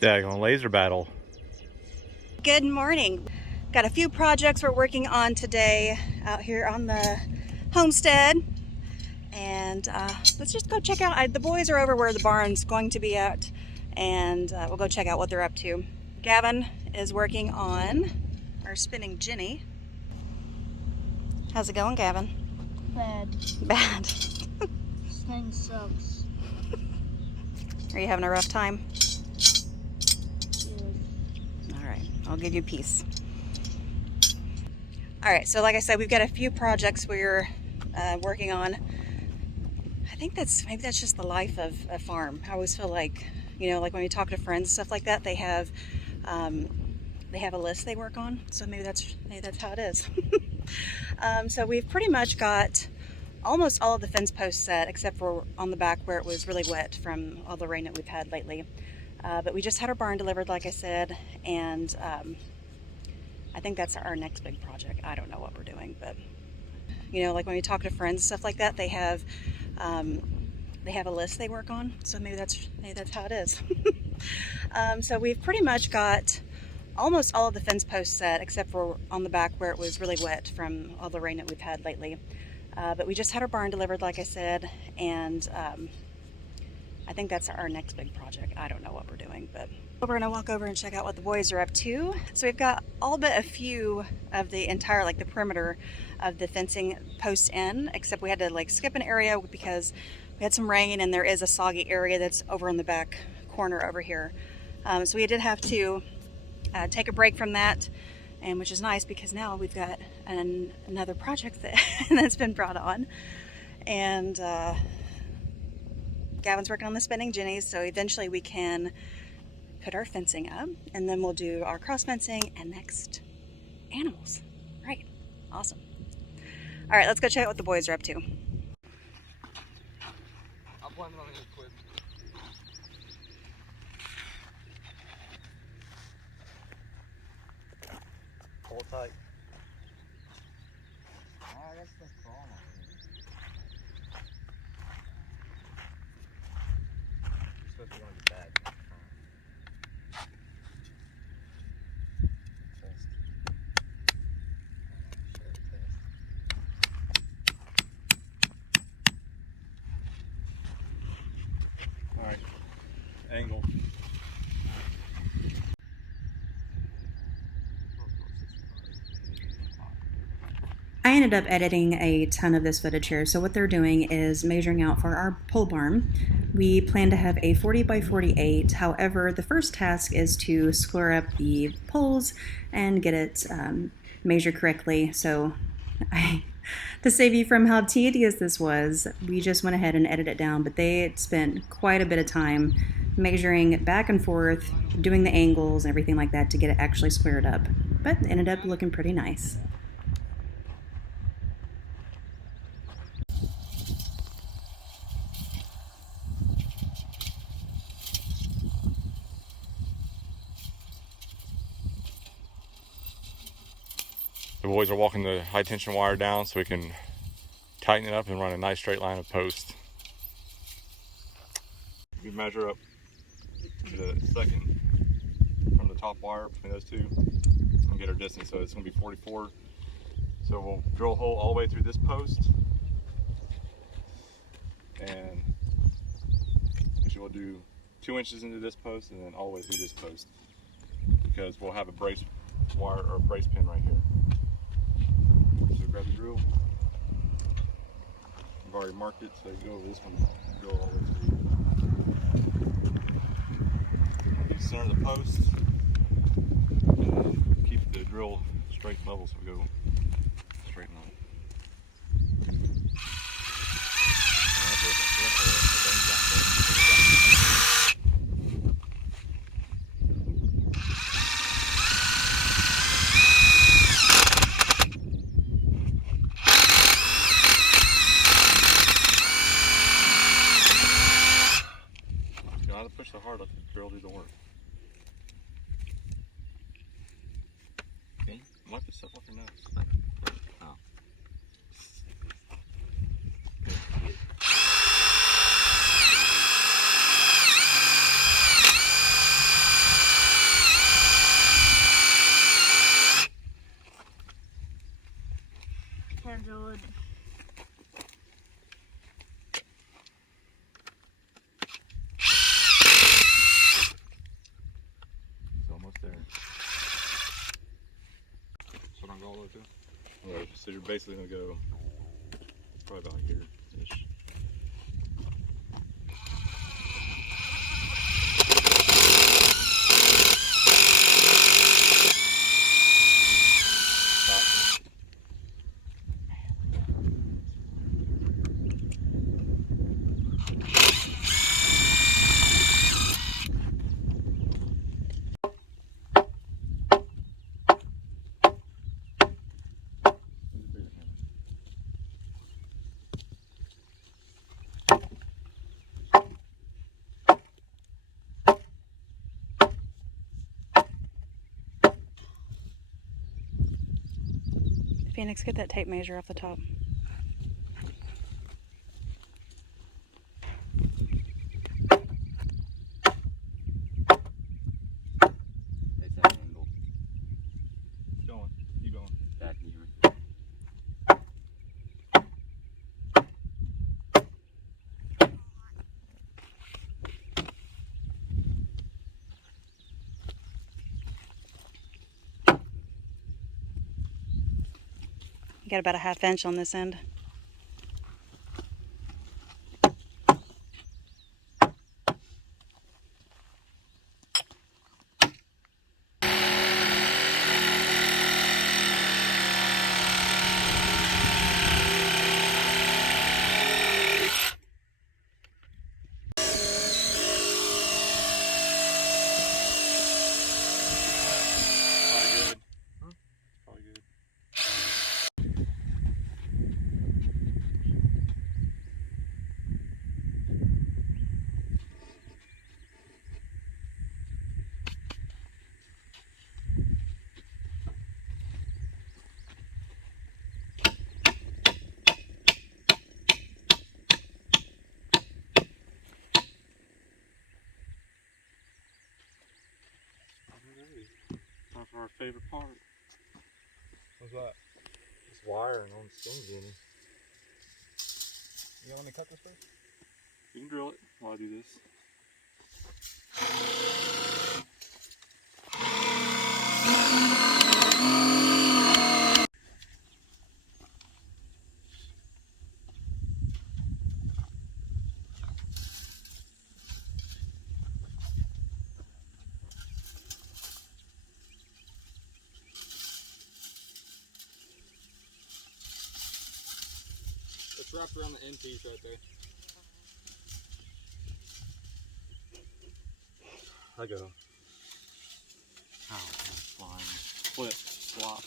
Daggone laser battle. Good morning. Got a few projects we're working on today out here on the homestead. And let's just go check out. The boys are over where the barn's going to be at. And we'll go check out what they're up to. Gavin is working on our spinning Jenny. How's it going, Gavin? Bad. Bad. This thing sucks. Are you having a rough time? Yeah. All right, I'll give you peace. All right, so like I said, we've got a few projects we're working on. I think maybe that's just the life of a farm. I always feel like, like when we talk to friends and stuff like that, they have a list they work on. So maybe that's how it is. So we've pretty much got almost all of the fence posts set, except for on the back where it was really wet from all the rain that we've had lately. But we just had our barn delivered, like I said, and I think that's our next big project. I don't know what we're doing, but like when we talk to friends and stuff like that, they have a list they work on. So maybe that's how it is. So we've pretty much got almost all of the fence posts set, except for on the back where it was really wet from all the rain that we've had lately. But we just had our barn delivered, like I said, and I think that's our next big project. I don't know what we're doing, but we're going to walk over and check out what the boys are up to. So we've got all but a few of the entire, the perimeter of the fencing posts in, except we had to skip an area because we had some rain, and there is a soggy area that's over in the back corner over here. So we did have to take a break from that, and which is nice because now we've got another project that's been brought on. And Gavin's working on the spinning jennies, so eventually we can put our fencing up, and then we'll do our cross fencing and next animals. Right, awesome. All right, let's go check out what the boys are up to. I'll blame it on the equipment. Hold tight. That's the problem. You're supposed to be on your back. Alright, angle. I ended up editing a ton of this footage here. So what they're doing is measuring out for our pole barn. We plan to have a 40 by 48. However, the first task is to square up the poles and get it measured correctly. So to save you from how tedious this was, we just went ahead and edited it down, but they spent quite a bit of time measuring back and forth, doing the angles and everything like that to get it actually squared up. But it ended up looking pretty nice. The boys are walking the high tension wire down so we can tighten it up and run a nice straight line of post. We measure up to the second from the top wire between those two and get our distance. So it's going to be 44. So we'll drill a hole all the way through this post, and actually we'll do 2 inches into this post and then all the way through this post, because we'll have a brace wire or a brace pin right here. So grab the drill. I've already marked it, so you go over this one, drill all the way through. You center the post, and keep the drill straight and level so we go straight and level. Push so hard, let the drill do the work. Okay, wipe the stuff off your nose. Oh. drill it. It's almost there. So don't go all the way through. Alright, so you're basically gonna go probably about here-ish. Stop. Phoenix, get that tape measure off the top. It's at an angle. Keep going. Keep going. Back near. You got about a ½ inch on this end. Probably good. Probably good. Alrighty. Time for our favorite part. What's that? This wire and on the stings in it. You want me to cut this first? You can drill it while I do this. It's wrapped around the end piece right there. I go. Ow, I'm flying. Flip, flop.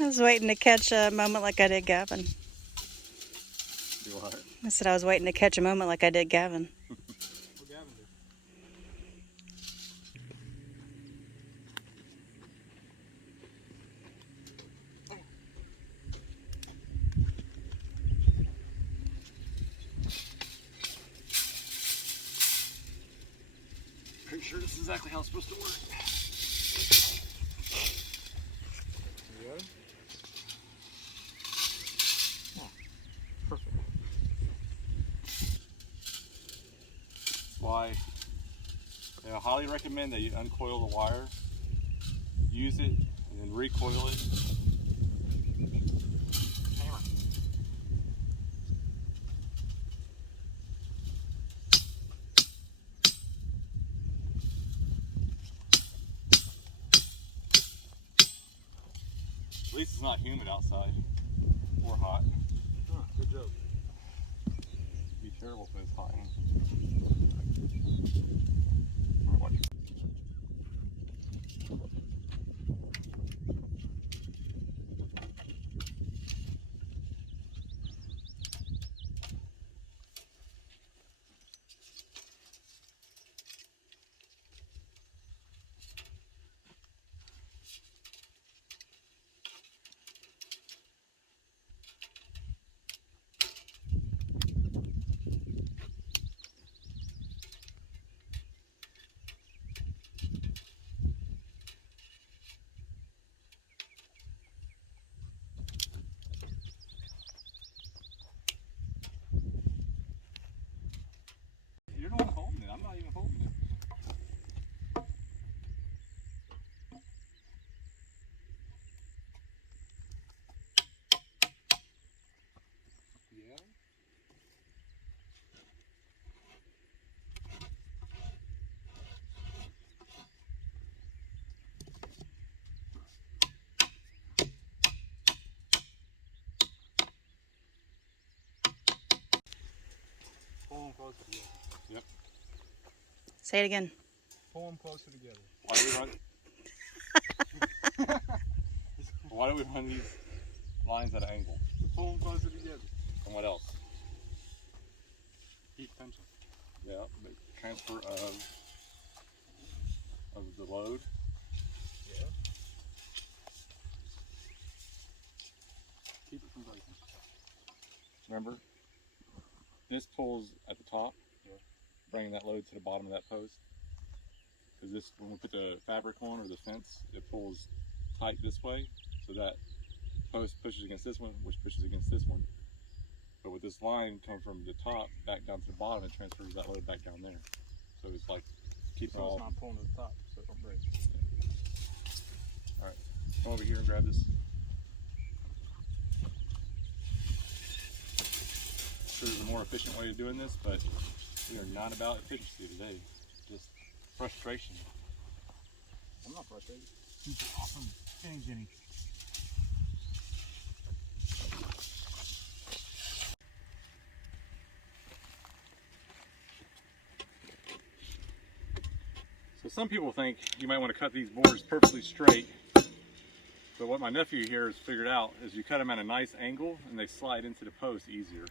I was waiting to catch a moment like I did Gavin. Do what? I said I was waiting to catch a moment like I did Gavin. What Gavin do? Pretty sure this is exactly how it's supposed to work. You got it? Perfect. Why? I highly recommend that you uncoil the wire, use it, and then recoil it. Hammer. At least it's not humid outside or hot. Huh, good job. It'd be terrible if it was hot. Alright, watch. closer together. Say it again. Pull them closer together. Why do we run? Why do we run these lines at an angle? Pull them closer together. And what else? Keep tension. Yeah, but transfer of the load. Yeah. Keep it from breaking. Remember, this pulls at the top, Yeah. bringing that load to the bottom of that post. Because this, when we put the fabric on or the fence, it pulls tight this way, so that post pushes against this one, which pushes against this one. But with this line come from the top back down to the bottom, it transfers that load back down there. So it's like keeping So all. it's not pulling to the top, so it don't break. All right, come over here and grab this. Sure, there's a more efficient way of doing this, but we are not about efficiency today. Just frustration. I'm not frustrated. Awesome. Thanks, Jenny. So some people think you might want to cut these boards perfectly straight, but what my nephew here has figured out is you cut them at a nice angle and they slide into the post easier.